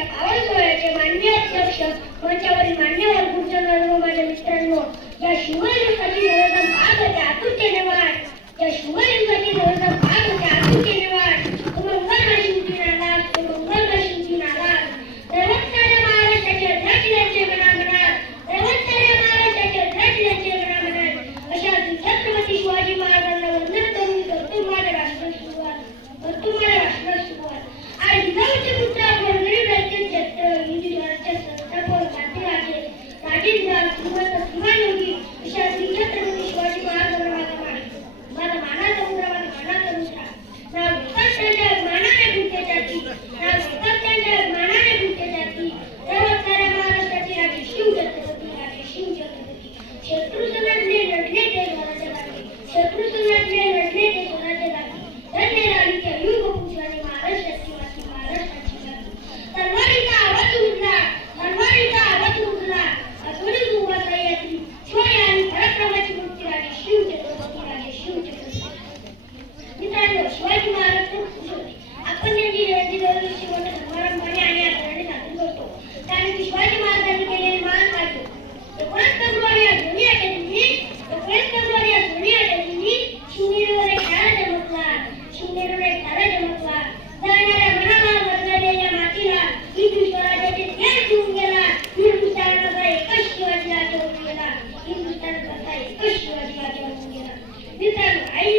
यांच्या कावड सोहळ्याचे मान्य अध्यक्ष मंचावरील मान्यवर गुरुजनांनो माझ्या मित्रांनो. या शुभ दिवसाची नरदम आज आतुरतेने वाट या Сейчас я संधी धरून चमकला शिवनेरीवर एक तारा चमकला जळणाऱ्या मनाला वर्गलेल्या मातीला हिंदू स्वराज्याचे तेल एकच शिवाजी आठवून गेला हिंदुस्थानाचा एकच शिवाजी आठवून गेला मित्रांनो आई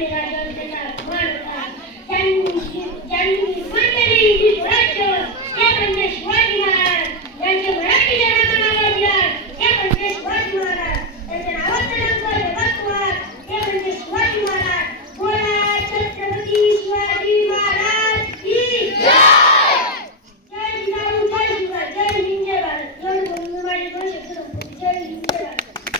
llegar a